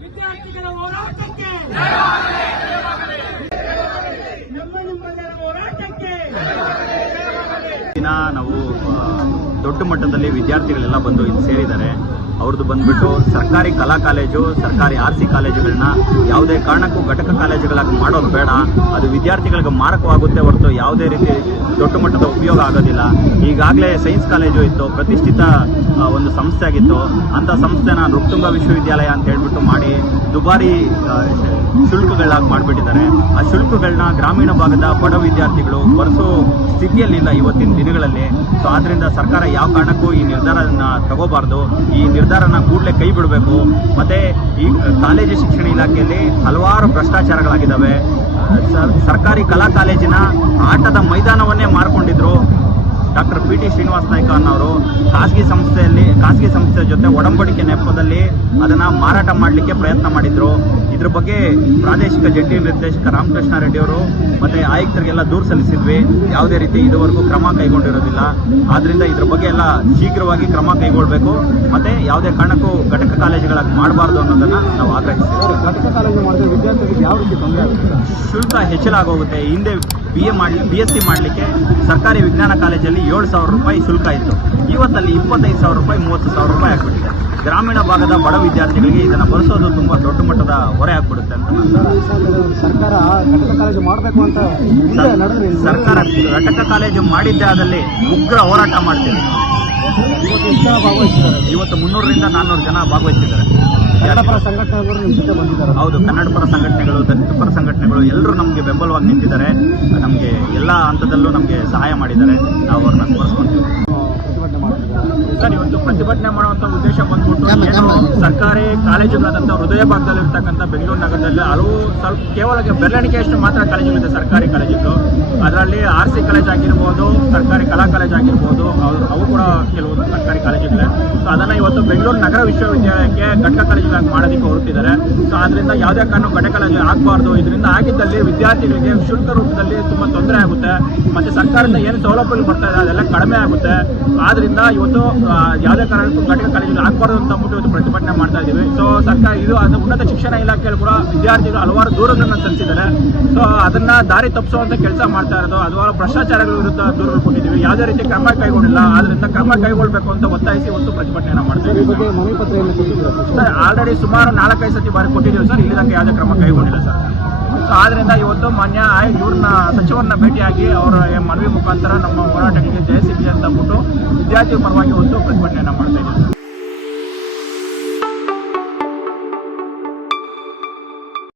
ವಿದ್ಯಾರ್ಥಿಗಳ ದಿನ ನಾವು ದೊಡ್ಡ ಮಟ್ಟದಲ್ಲಿ ವಿದ್ಯಾರ್ಥಿಗಳೆಲ್ಲ ಬಂದು ಇಲ್ಲಿ ಸೇರಿದ್ದಾರೆ. ಅವ್ರದ್ದು ಬಂದ್ಬಿಟ್ಟು ಸರ್ಕಾರಿ ಕಲಾ ಕಾಲೇಜು, ಸರ್ಕಾರಿ ಆರ್ ಸಿ ಕಾಲೇಜುಗಳನ್ನ ಯಾವುದೇ ಕಾರಣಕ್ಕೂ ಘಟಕ ಕಾಲೇಜುಗಳಾಗಿ ಮಾಡೋದು ಬೇಡ. ಅದು ವಿದ್ಯಾರ್ಥಿಗಳಿಗೆ ಮಾರಕವಾಗುತ್ತೆ ಹೊರತು ಯಾವುದೇ ರೀತಿ ದೊಡ್ಡ ಮಟ್ಟದ ಉಪಯೋಗ ಆಗೋದಿಲ್ಲ. ಈಗಾಗಲೇ ಸೈನ್ಸ್ ಕಾಲೇಜು ಇತ್ತು, ಪ್ರತಿಷ್ಠಿತ ಒಂದು ಸಂಸ್ಥೆ ಆಗಿತ್ತು ಅಂಥ ಸಂಸ್ಥೆನ ನೃಪ್ತುಂಗ ವಿಶ್ವವಿದ್ಯಾಲಯ ಅಂತ ಹೇಳ್ಬಿಟ್ಟು ಮಾಡಿ ದುಬಾರಿ ಶುಲ್ಕಗಳಾಗಿ ಮಾಡಿಬಿಟ್ಟಿದ್ದಾರೆ. ಆ ಶುಲ್ಕಗಳನ್ನ ಗ್ರಾಮೀಣ ಭಾಗದ ಬಡ ವಿದ್ಯಾರ್ಥಿಗಳು ಬರೆಸೋ ಸ್ಥಿತಿಯಲ್ಲಿಲ್ಲ ಇವತ್ತಿನ ದಿನಗಳಲ್ಲಿ. ಸೊ ಆದ್ರಿಂದ ಸರ್ಕಾರ ಯಾವ ಕಾರಣಕ್ಕೂ ಈ ನಿರ್ಧಾರನ ತಗೋಬಾರ್ದು. ಈ ನಿರ್ಧಾರನ ಕೂಡಲೇ ಕೈ ಬಿಡಬೇಕು. ಮತ್ತೆ ಈ ಕಾಲೇಜು ಶಿಕ್ಷಣ ಇಲಾಖೆಯಲ್ಲಿ ಹಲವಾರು ಭ್ರಷ್ಟಾಚಾರಗಳಾಗಿದ್ದಾವೆ. ಸರ್, ಸರ್ಕಾರಿ ಕಲಾ ಕಾಲೇಜಿನ ಆಟದ ಮೈದಾನವನ್ನೇ ಮಾರ್ಕೊಂಡಿದ್ರು. Doctor P T Srinivasa Naika ಅನ್ನೋರು ಖಾಸಗಿ ಸಂಸ್ಥೆಯಲ್ಲಿ ಖಾಸಗಿ ಸಂಸ್ಥೆ ಜೊತೆ ಒಡಂಬಡಿಕೆ ನೆಪದಲ್ಲಿ ಅದನ್ನ ಮಾರಾಟ ಮಾಡಲಿಕ್ಕೆ ಪ್ರಯತ್ನ ಮಾಡಿದ್ರು. ಇದ್ರ ಬಗ್ಗೆ ಪ್ರಾದೇಶಿಕ ಜಂಟಿ ನಿರ್ದೇಶಕ ರಾಮಕೃಷ್ಣ ರೆಡ್ಡಿ ಅವರು ಮತ್ತೆ ಆಯುಕ್ತರಿಗೆಲ್ಲ ದೂರು ಸಲ್ಲಿಸಿದ್ವಿ. ಯಾವುದೇ ರೀತಿ ಇದುವರೆಗೂ ಕ್ರಮ ಕೈಗೊಂಡಿರೋದಿಲ್ಲ. ಆದ್ರಿಂದ ಇದ್ರ ಬಗ್ಗೆ ಎಲ್ಲ ಶೀಘ್ರವಾಗಿ ಕ್ರಮ ಕೈಗೊಳ್ಳಬೇಕು ಮತ್ತೆ ಯಾವುದೇ ಕಾರಣಕ್ಕೂ ಘಟಕ ಕಾಲೇಜುಗಳಾಗಿ ಮಾಡಬಾರ್ದು ಅನ್ನೋದನ್ನ ನಾವು ಆಗ್ರಹಿಸ್ತೀವಿ ಘಟಕ ಕಾಲೇಜು ಮಾಡಿದ್ರೆ ವಿದ್ಯಾರ್ಥಿಗಳಿಗೆ ಯಾವ ರೀತಿ ತೊಂದರೆ ಆಗುತ್ತೆ? ಶುಲ್ಕ ಹೆಚ್ಚಲಾಗೋಗುತ್ತೆ ಹಿಂದೆ ಬಿ ಎ ಮಾಡಿ ಬಿ ಎಸ್ ಸಿ ಮಾಡಲಿಕ್ಕೆ ಸರ್ಕಾರಿ ವಿಜ್ಞಾನ ಕಾಲೇಜಲ್ಲಿ ಏಳು ಸಾವಿರ ರೂಪಾಯಿ ಶುಲ್ಕ ಇತ್ತು. ಇವತ್ತಲ್ಲಿ ಇಪ್ಪತ್ತೈದು ಸಾವಿರ ರೂಪಾಯಿ ಮೂವತ್ತು ಸಾವಿರ ರೂಪಾಯಿ ಆಗ್ಬಿಟ್ಟಿದೆ. ಗ್ರಾಮೀಣ ಭಾಗದ ಬಡ ವಿದ್ಯಾರ್ಥಿಗಳಿಗೆ ಇದನ್ನು ಬಳಸೋದು ತುಂಬ ದೊಡ್ಡ ಮಟ್ಟದ ಹೊರೆ ಆಗ್ಬಿಡುತ್ತೆ ಅಂತ ಸರ್ಕಾರ ಘಟಕ ಕಾಲೇಜು ಮಾಡಬೇಕು ಅಂತ ಸರ್ಕಾರ ಘಟಕ ಕಾಲೇಜು ಮಾಡಿದ್ದೇ ಆದಲ್ಲಿ ಉಗ್ರ ಹೋರಾಟ ಮಾಡ್ತೀವಿ ಇವತ್ತು ಮುನ್ನೂರರಿಂದ ನಾನ್ನೂರು ಜನ ಭಾಗವಹಿಸಿದ್ದಾರೆ. ಕನ್ನಡ ಪರ ಸಂಘಟನೆಗಳು ನಿಮ್ಮ ಜೊತೆ ಬಂದಿದ್ದಾರೆ. ಹೌದು ಕನ್ನಡ ಪರ ಸಂಘಟನೆಗಳು ದಲಿತ ಪರ ಸಂಘಟನೆಗಳು ಎಲ್ಲರೂ ನಮಗೆ ಬೆಂಬಲವಾಗಿ ನಿಂತಿದ್ದಾರೆ. ನಮಗೆ ಎಲ್ಲ ಹಂತದಲ್ಲೂ ನಮಗೆ ಸಹಾಯ ಮಾಡಿದ್ದಾರೆ. ನಾವು ಅವ್ರನ್ನ ಸ್ಮರಿಸ್ಕೊಂತೀವಿ. ಪ್ರತಿಭಟನೆ ಮಾಡ್ತಿದ್ದಾರೆ. ಸರ್ ಇವತ್ತು ಪ್ರತಿಭಟನೆ ಮಾಡುವಂತ ಉದ್ದೇಶ ಬಂದ್ಬಿಟ್ಟು ಏನು ಸರ್ಕಾರಿ ಕಾಲೇಜುಗಳಾದಂಥ ಹೃದಯ ಭಾಗದಲ್ಲಿ ಇರ್ತಕ್ಕಂಥ ಬೆಂಗಳೂರು ನಗರದಲ್ಲಿ ಹಲವು ಸ್ವಲ್ಪ ಕೇವಲ ಬೆರಳಿಕೆಯಷ್ಟು ಮಾತ್ರ ಕಾಲೇಜುಗಳಿದೆ ಸರ್ಕಾರಿ ಕಾಲೇಜುಗಳು. ಅದರಲ್ಲಿ ಆರ್ ಸಿ ಕಾಲೇಜ್ ಆಗಿರ್ಬೋದು ಸರ್ಕಾರಿ ಕಲಾ ಕಾಲೇಜ್ ಆಗಿರ್ಬೋದು ಅವು ಅವು ಕೂಡ ಕೆಲವೊಂದು ಸರ್ಕಾರಿ ಕಾಲೇಜುಗಳೇ ಸೊ ಅದನ್ನ ಇವತ್ತು ಬೆಂಗಳೂರು ನಗರ ವಿಶ್ವವಿದ್ಯಾಲಯಕ್ಕೆ ಘಟಕ ಕಾಲೇಜುಗಳಾಗಿ ಮಾಡೋದಕ್ಕೆ ಹೊರಟಿದ್ದಾರೆ. ಸೊ ಅದರಿಂದ ಯಾವುದೇ ಕಾರಣ ಘಟಕ ಆಗಬಾರ್ದು. ಇದರಿಂದ ಆಗಿದ್ದಲ್ಲಿ ವಿದ್ಯಾರ್ಥಿಗಳಿಗೆ ಶುಲ್ಕ ರೂಪದಲ್ಲಿ ತುಂಬಾ ತೊಂದರೆ ಆಗುತ್ತೆ. ಮತ್ತೆ ಸರ್ಕಾರದಿಂದ ಏನು ಸೌಲಭ್ಯಗಳು ಬರ್ತಾ ಇದೆ, ಅದೆಲ್ಲ ಕಡಿಮೆ ಆಗುತ್ತೆ. ಆದ್ರಿಂದ ಇವತ್ತು ಯಾವುದೇ ಕಾರಣಕ್ಕೂ ಘಟಕ ಕಾಲೇಜುಗಳು ಆಗಬಾರ್ದು ಅಂತ ಅಂದ್ಬಿಟ್ಟು ಇವತ್ತು ಪ್ರತಿಭಟನೆ ಮಾಡ್ತಾ ಇದ್ದೀವಿ ಸೊ ಸರ್ಕಾರ ಇದು ಅದು ಉನ್ನತ ಶಿಕ್ಷಣ ಇಲಾಖೆಯಲ್ಲಿ ಕೂಡ ವಿದ್ಯಾರ್ಥಿಗಳು ಹಲವಾರು ದೂರಗಳನ್ನು ಸಲ್ಲಿಸಿದ್ದಾರೆ ಸೊ ಅದನ್ನ ದಾರಿ ತಪ್ಪಿಸುವಂತ ಕೆಲಸ ಮಾಡ್ತಾ ಇರೋದು, ಹಲವಾರು ಭ್ರಷ್ಟಾಚಾರಗಳ ವಿರುದ್ಧ ದೂರಗಳು ಕೊಟ್ಟಿದ್ದೀವಿ. ಯಾವುದೇ ರೀತಿ ಕ್ರಮ ಕೈಗೊಂಡಿಲ್ಲ. ಆದ್ರಿಂದ ಕ್ರಮ ಕೈಗೊಳ್ಳಬೇಕು ಅಂತ ಒತ್ತಾಯಿಸಿ ಒಂದು ಪ್ರತಿಭಟನೆ ಮಾಡ್ತಾ ಸರ್? ಆಲ್ರೆಡಿ ಸುಮಾರು ನಾಲ್ಕೈದು ಸತಿ ಬಾರಿ ಕೊಟ್ಟಿದ್ದೀವಿ ಸರ್ ಇಲ್ಲಿ ಯಾವುದೇ ಕ್ರಮ ಕೈಗೊಂಡಿಲ್ಲ ಸರ್ ಸೊ ಆದ್ರಿಂದ ಇವತ್ತು ಮಾನ್ಯ ಇವ್ರನ್ನ, ಸಚಿವರನ್ನ ಭೇಟಿಯಾಗಿ ಅವರ ಮನವಿ ಮುಖಾಂತರ ನಮ್ಮ ಹೋರಾಟಕ್ಕೆ ಜಯ ಸಿಗಲಿ ಅಂತ ಅಂದ್ಬಿಟ್ಟು ವಿದ್ಯಾರ್ಥಿ ಪರವಾಗಿ ಇವತ್ತು ಪ್ರತಿಭಟನೆಯನ್ನು ಮಾಡ್ತಾ ಇದ್ದೀವಿ